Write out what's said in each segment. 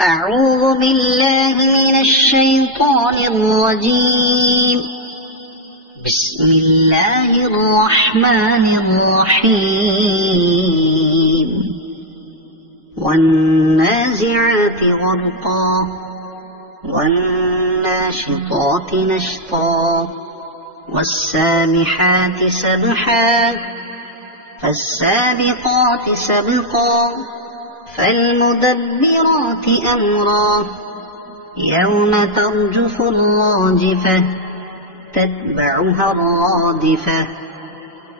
أعوذ بالله من الشيطان الرجيم. بسم الله الرحمن الرحيم. والنازعات غرقا والناشطات نشطا والسابحات سبحا فالسابقات سبقا فالمدبرات أمرا يوم ترجف الراجفة تتبعها الرادفة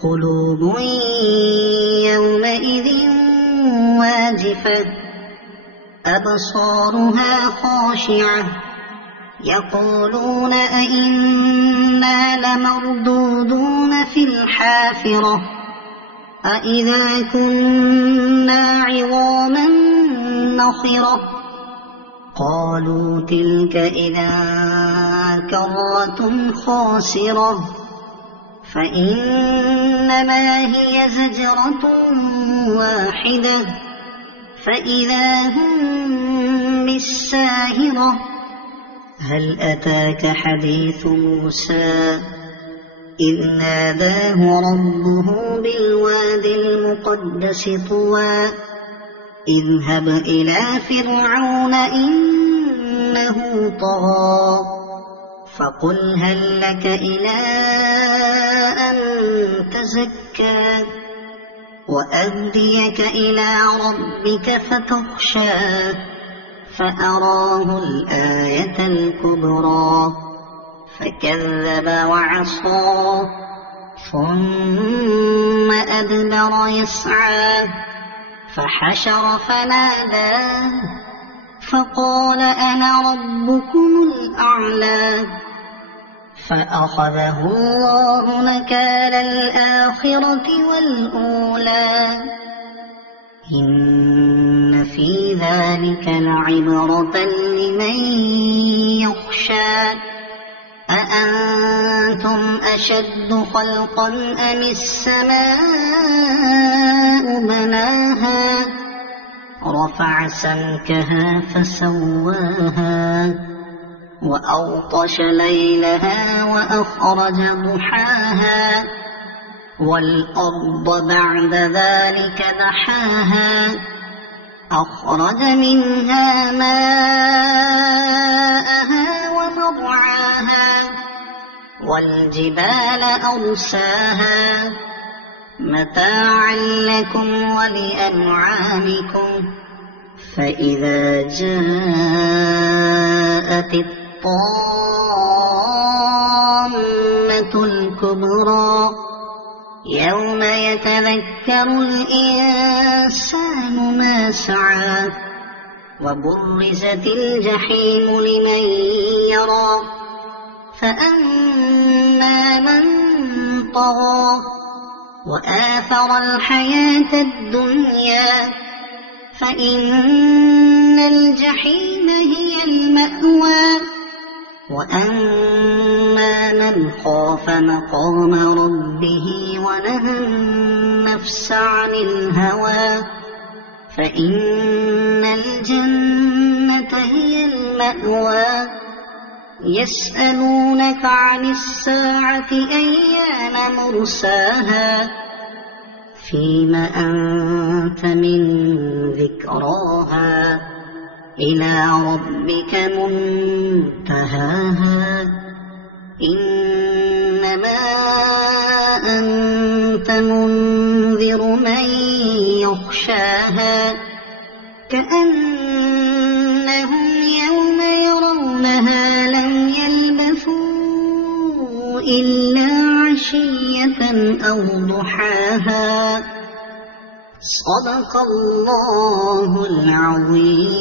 قلوب يومئذ واجفة أبصارها خاشعة يقولون أئنا لمردودون في الحافرة أئذا كنا عظاما نخرة قالوا تلك إذا كرة خاسرة فإنما هي زجرة واحدة فإذا هم بالساهرة هل أتاك حديث موسى إذ ناداه ربه بالواد المقدس طوى اذهب إلى فرعون إنه طغى فقل هل لك إلى أن تزكى وأهديك إلى ربك فتخشى فأراه الآية الكبرى فكذب وعصى ثم أدبر يسعى فحشر فنادى فقال أنا ربكم الأعلى فأخذه الله نكال الآخرة والأولى إن في ذلك لعبرة لمن يخشى أأنتم أشد خلقا أم السماء بناها رفع سمكها فسواها وأغطش ليلها وأخرج ضحاها والأرض بعد ذلك دحاها أخرج منها ماءها ومرعاها والجبال أرساها متاعا لكم ولأنعامكم فإذا جاءت الطامة الكبرى يوم يتذكر الإنسان ما سعى وبرزت الجحيم لمن يرى فأما من طغى وآثر الحياة الدنيا فإن الجحيم هي المأوى وأما من خاف مقام ربه ونهى النفس عن الهوى فإن الجنة هي المأوى يسألونك عن الساعة أيان مرساها فيم أنت من ذكراها إلى ربك منتهاها إنما أنت منذر من يخشاها كأنهم يوم يرونها لم يلبثوا إلا عشية أو ضحاها صدق الله العظيم.